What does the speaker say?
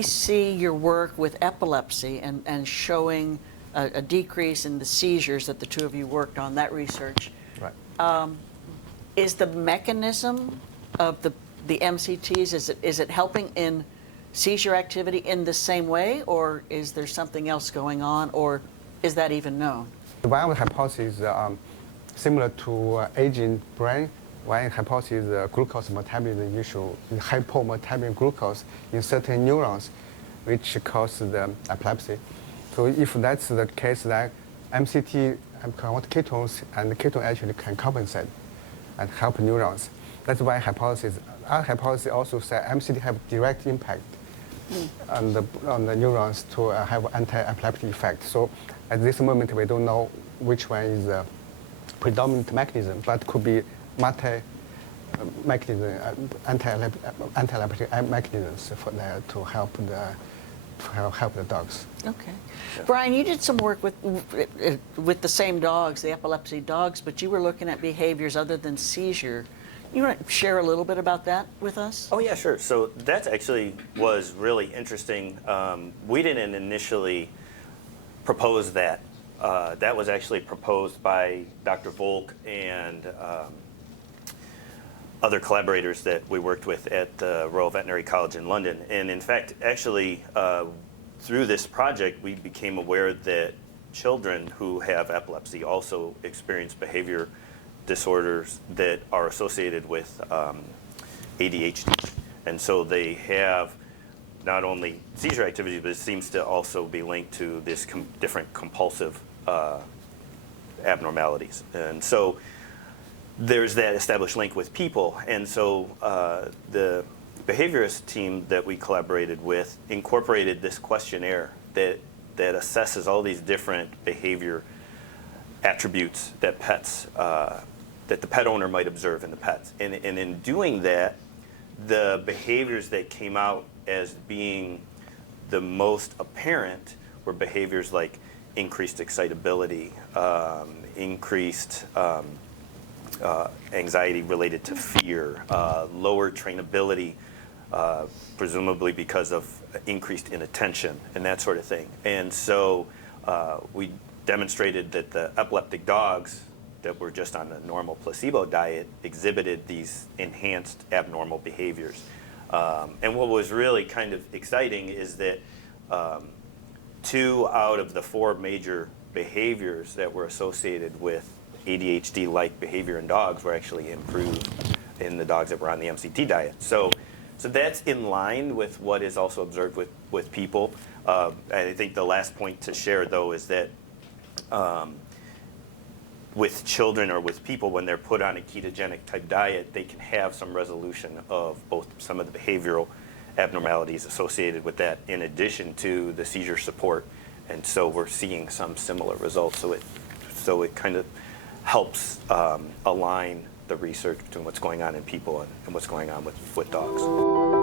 we see your work with epilepsy and showing a decrease in the seizures that the two of you worked on, that research, Right. is the mechanism of the MCTs, is it helping in seizure activity in the same way, or is there something else going on, or is that even known? One of the hypotheses similar to aging brain. One hypothesis is glucose metabolism issue, hypometabolism glucose in certain neurons, which causes the epilepsy. So if that's the case, that MCT convert ketones, and the ketone actually can compensate and help neurons. That's one hypothesis. Our hypothesis also says MCT have direct impact on the neurons to have anti-epileptic effect. So at this moment, we don't know which one is the predominant mechanism, but could be multi-mechanism, anti-epileptic mechanisms for that to help the dogs. Okay. Brian, you did some work with the same dogs, the epilepsy dogs, but you were looking at behaviors other than seizure. You want to share a little bit about that with us? Oh, yeah, sure. So that actually was really interesting. We didn't initially propose that. That was actually proposed by Dr. Volk and other collaborators that we worked with at the Royal Veterinary College in London. And in fact, actually, through this project, we became aware that children who have epilepsy also experience behavior disorders that are associated with ADHD. And so they have not only seizure activity, but it seems to also be linked to this different compulsive abnormalities. And so there's that established link with people. And so the behaviorist team that we collaborated with incorporated this questionnaire that assesses all these different behavior attributes that pets, that the pet owner might observe in the pets. And in doing that, the behaviors that came out as being the most apparent were behaviors like increased excitability, increased anxiety related to fear, lower trainability, presumably because of increased inattention and that sort of thing. And so we demonstrated that the epileptic dogs that were just on a normal placebo diet exhibited these enhanced abnormal behaviors. And what was really kind of exciting is that 2 out of the 4 major behaviors that were associated with ADHD-like behavior in dogs were actually improved in the dogs that were on the MCT diet. So that's in line with what is also observed with people. I think the last point to share, though, is that with children or with people, when they're put on a ketogenic type diet, they can have some resolution of both some of the behavioral abnormalities associated with that, in addition to the seizure support. And so we're seeing some similar results. So it kind of helps align the research between what's going on in people and what's going on with dogs.